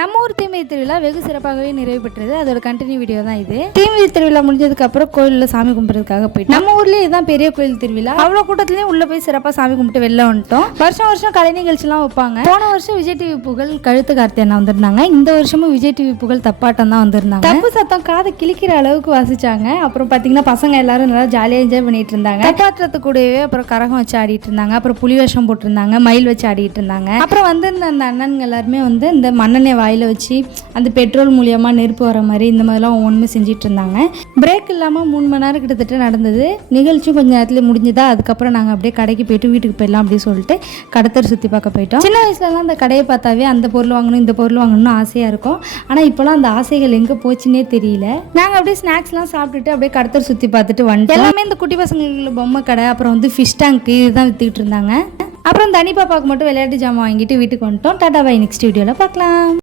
நம்ம ஊர் தீமிதி திருவிழா வெகு சிறப்பாகவே நிறைவு பெற்றது. அதோட கண்டினியூ வீடியோ தான் இது. தீமிதி திருவிழா முடிஞ்சதுக்கு அப்புறம் கோயிலில் சாமி கும்பிட்றதுக்காக போயிட்டு நம்ம ஊர்லேயே இதுதான் பெரிய கோயில் திருவிழா. அவ்வளோ கூட்டத்துலேயும் உள்ள போய் சிறப்பாக சாமி கும்பிட்டு வெளில வந்துட்டோம். வருஷம் வருஷம் கலை நிகழ்ச்சிலாம் வைப்பாங்க. போன வருஷம் விஜய் டிவி புகழ் கழுத்து கார்த்தியனா வந்திருந்தாங்க. இந்த வருஷமும் விஜய் டிவி புகழ் தப்பாட்டம் தான் வந்திருந்தாங்க. தப்பு சத்தம் காதை கிழிக்கிற அளவுக்கு வாசிச்சாங்க. அப்புறம் பார்த்தீங்கன்னா பசங்க எல்லாரும் நல்லா ஜாலியாக என்ஜாய் பண்ணிட்டு இருந்தாங்க. தப்பாட்டத்து கூடவே அப்புறம் கரகம் வச்சு ஆடிட்டு இருந்தாங்க. அப்புறம் புலி வேஷம் போட்டிருந்தாங்க. மயில் வச்சு ஆடிட்டு இருந்தாங்க. அப்புறம் வந்து அந்த அண்ணன்கள் எல்லாருமே வந்து இந்த மண்ணெண்ணெய் வாயில் வச்சு அந்த பெட்ரோல் மூலியமாக நெருப்பு வர மாதிரி இந்த மாதிரிலாம் ஒவ்வொன்றுமே செஞ்சுட்டு இருந்தாங்க. பிரேக் இல்லாமல் 3 மணி நேரம் கிட்டத்தட்ட நடந்தது. நிகழ்ச்சி கொஞ்சம் நேரத்தில் முடிஞ்சதா. அதுக்கப்புறம் நாங்கள் அப்படியே கடைக்கு போயிட்டு வீட்டுக்கு போயிடலாம் அப்படின்னு சொல்லிட்டு கடத்தர் சுற்றி பார்க்க போயிட்டோம். சின்ன வயசுலலாம் அந்த கடையை பார்த்தாவே அந்த பொருள் வாங்கணும் இந்த பொருள் வாங்கணும்னு ஆசையாக இருக்கும். ஆனால் இப்போலாம் அந்த ஆசைகள் எங்கே போச்சுன்னே தெரியல. நாங்கள் அப்படியே ஸ்நாக்ஸ்லாம் சாப்பிட்டுட்டு அப்படியே கடத்தர் சுற்றி பார்த்துட்டு வந்துட்டோம். எல்லாமே இந்த குட்டி பசங்களுக்கு பொம்மை கடை, அப்புறம் வந்து ஃபிஷ் டேங்க் இதுதான் விற்றுக்கிட்டு இருந்தாங்க. அப்புறம் தனி பாப்பாவுக்கு மட்டும் விளையாட்டு ஜாமான் வாங்கிட்டு வீட்டுக்கு வந்துட்டோம். டாடா பை, நெக்ஸ்ட் வீடியோவில் பார்க்கலாம்.